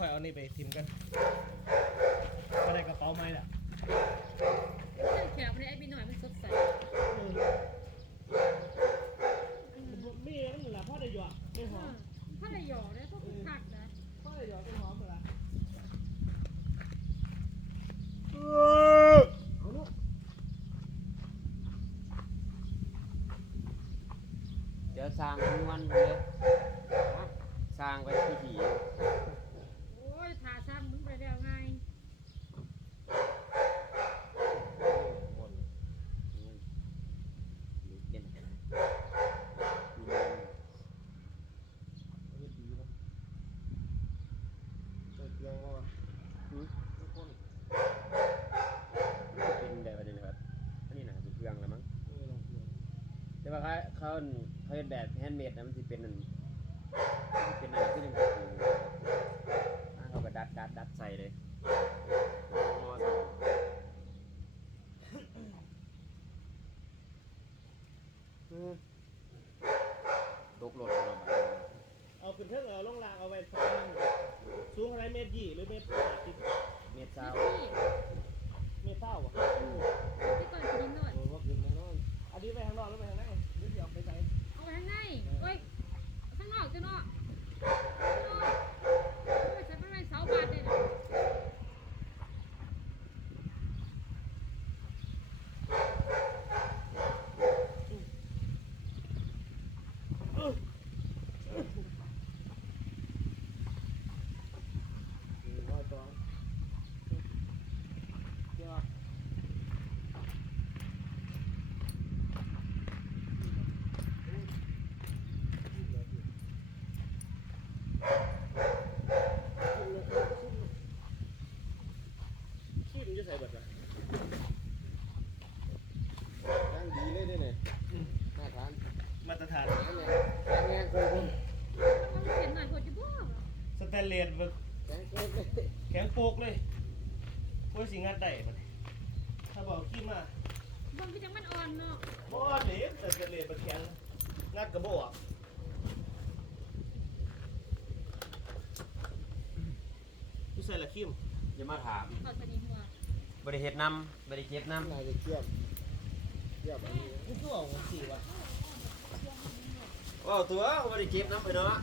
ค่อยเอานี่ไปทิมกันก็ได้กระเป๋าไม้ละ แขกคนนี้ไอ้พี่หน่อยมันสดใส มีนั่นแหละพ่อได้หยอกไม่หอม ถ้าอะไรหยอกเนี่ยก็คือผักนะ พ่อได้หยอกไม่หอมเหรอ เดี๋ยวสร้างม้วนไปเลยนะสร้างไปที่ผี โอ้ยผ่าซ้ำมึงไปแล้วไง บนเย็น เป็นแบบนี้นะครับอันนี้หนะคือเครื่องแล้วมั้งแต่ว่าเขาเขาเขาเป็นแบบแฮนด์เมดนะมันจะเป็นอันมันเป็นอะไรที่หนึ่งก็คือเขาก็ดัดดัดดัดใส่เลยงอสตกหล่นเราเอาขึ้นเท่าเอาลงรางเอาไว้ข้างล่าง สูงอะไรเมตรยี่หรือเมตรสิบเม็ดเช้าพี่เมตรเท่าอะพี่ก่อนกินหน่อยโอ้ว่าขึ้นแน่นอนอันนี้ไปข้างนอกหรือไปข้างในหรือจะออกไปไหนเอาไปข้างในเอ้ยข้างนอกจะเนาะข้างนอกเอ้ยฉันเป็นไรเสาบาทเลยร้อยตัวเดี๋ยวขี้มันจะใส่แบบไหน ยังดีเลยเนี่ยน่าทาน มาตรฐาน แข็งแรงเคยคุณ มันเห็นหน่อยคนจะบ้า สแตนเลสแบบ แข็งเคยเลย แข็ง โปกเลยโอ้ยสิงัดได้มันถ้าบอกขี้มาบางทีจังมันอ่อนเนาะบ่อ่อนเด็แต่สแตนเลสมันแข็งงัดกระบอกอะพี่ใส่ละคิมอย่ามาถามเขาจะมีหัวบริเหตุนำบริเก็บน้ำน่าจะเทียบเทียบอันนี้นี่คือเอาสีวะว้าวตัวบริเก็บน้ำไปเนาะ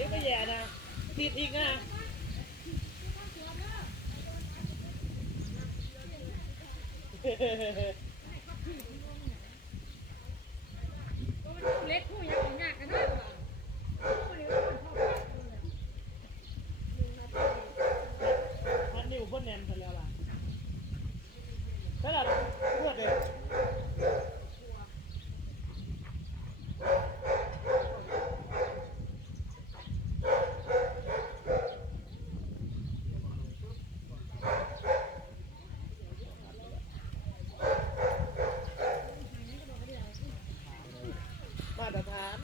นี้ไม่แย่นะติดอีกนะ ตรฐาน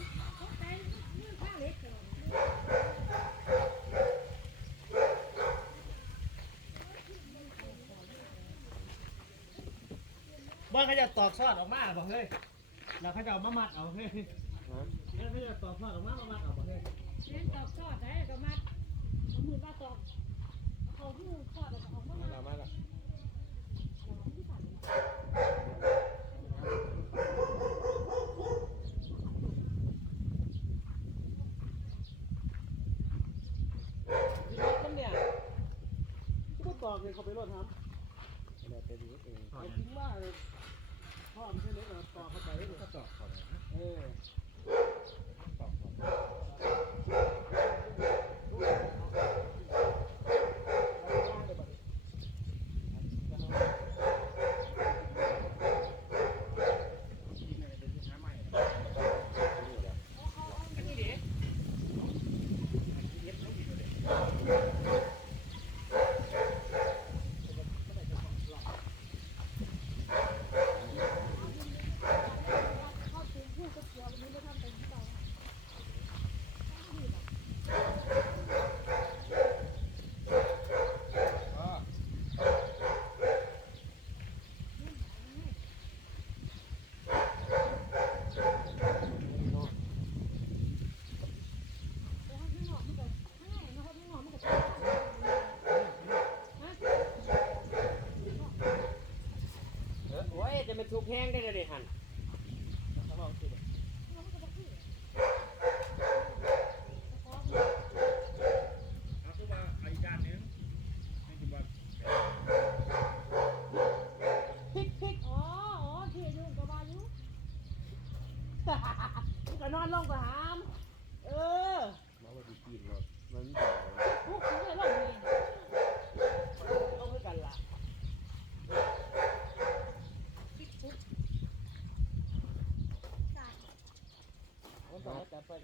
บ้านเขาจะตอกซอดออกมาบอกเลยแล้วเขาจะเอามามัดเอาเฮ้ยแล้วเขาจะตอกซอดออกมามามัดเอาบอกเฮ้ยเล่นตอกซอดได้ก็มัดามือมาตอกเขาหูซอดออก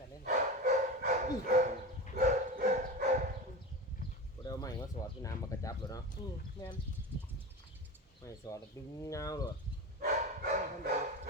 กันเลยบ่ได้เอาไม่มาสอดพี่น้ำมากระจับเลยเนาะอืมแม่นไม่สอดแล้วดึงเงาเลย ทำ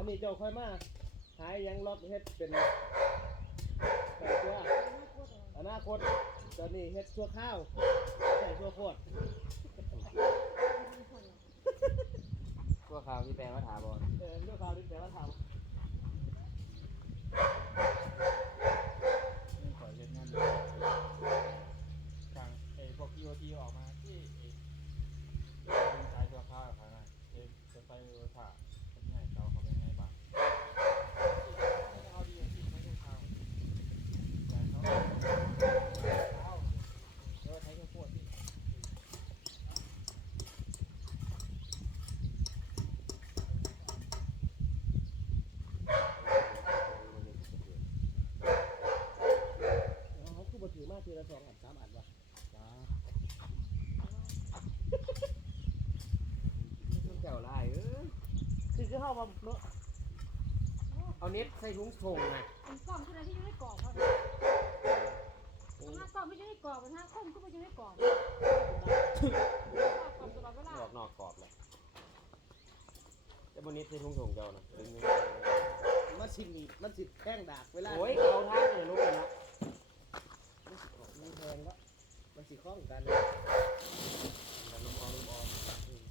อันนี้เจ้าค่อยมาหายยังล็อตเฮ็ดเป็นแต่ตัวอนาคตตอนนี้เฮ็ดชั่วข้าวใส่ชั่วโคตรชั่วข้าวที่แปลว่าถาวรเออชั่วข้าวที่แปลว่าถาวราบ่เนาเอาเน็ตใส่ถุงโถงนะเป็นกล่องที่ไรที่ยังไม่กรอบเขาน่ะมากล่องไม่อยู่ในกล่องมันห้าก็ไม่อยู่นกล่องกล่องตลอดเวลาหลอกนอกกรอบเลยแต่วันนี้ใส่ถุงโถงเจ้านะมันสิหนีบมันสิแข้งดากเวลาโอ้ยเอาท่าเลยลูกนะมันสิออกมืแทงก็มันสิคล้องกันนะกันลมออลมออ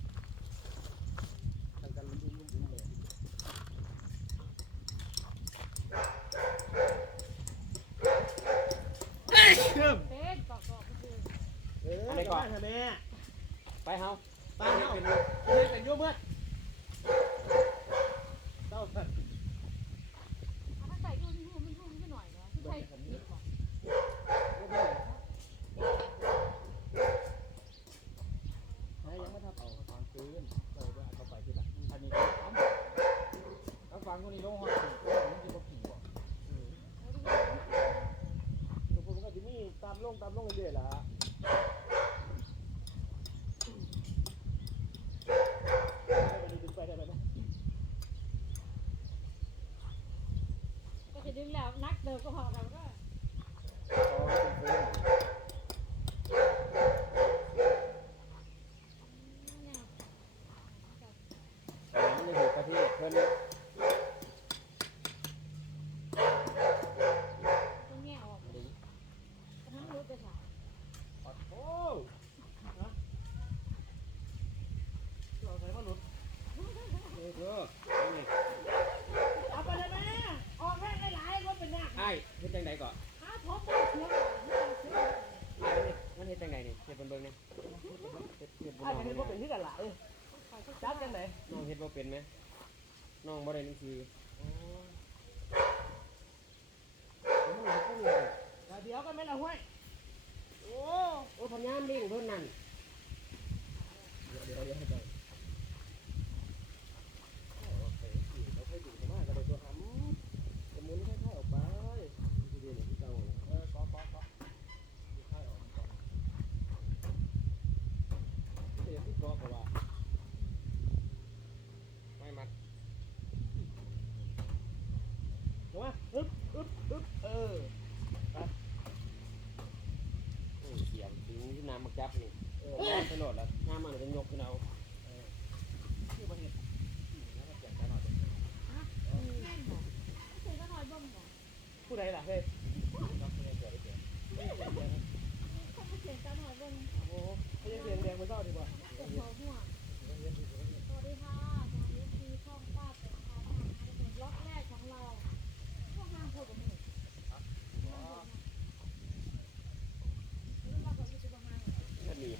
ดึงแล้วนักเดินก็พอเราก็ จังไดก่อนข้าพบเชื้อมันเฮ็ดจังไงนี่เฮ็ดเบิ่งเบิ่งนี่เฮ็ดเฮ็ดบนเบื้องเฮ็ดบนเป็นคือกันล่ะเออจักจังไดน้องเฮ็ดบนเป็นไหมน้องบ่ได้หนังสืออ๋อเดี๋ยวก็ไม่ละห้วยโอ้โอ้พญานเลี้องเพิ่นนั่น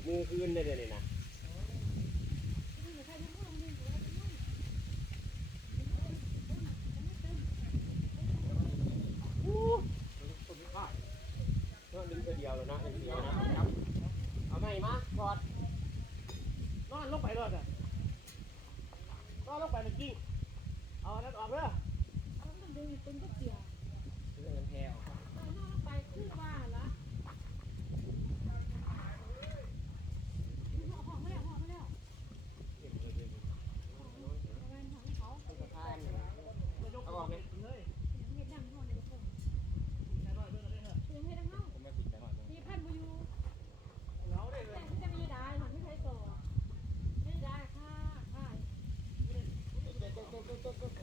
มือคืนได้เลยนะ go, go, go.